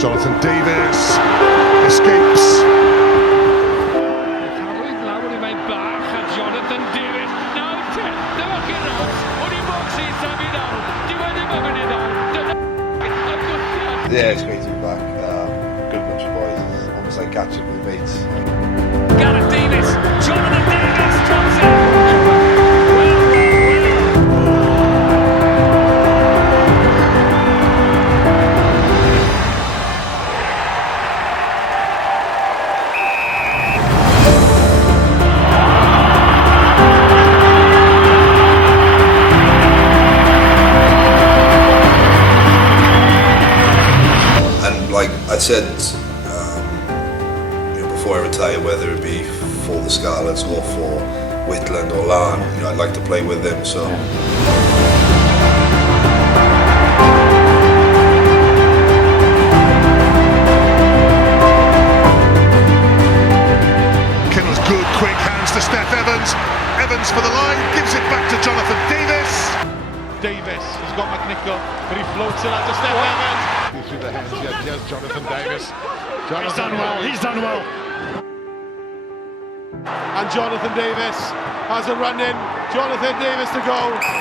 Jonathan Davies escapes. Jonathan Davies, now 10, dyma chi ras, o'n i Foxy sef i nawr, diwedd ddim yn mynd i nawr, Yeah, it's great to be back. Good bunch of boys. It's almost like catching with mates. Gareth Davies, Jonathan Davies, Johnson. Like I said, before I retire, whether it be for the Scarlets or for Whitland or Larne, I'd like to play with them. So. Kinnell's good, quick hands to Steph Evans. Evans for the line, gives it back to Jonathan Davies. Davies, he's got McNichol, but he floats it out to Steph Evans. Through the hands, yes, Jonathan Davies. He's done well, he's done well. And Jonathan Davies has a run in. Jonathan Davies to go.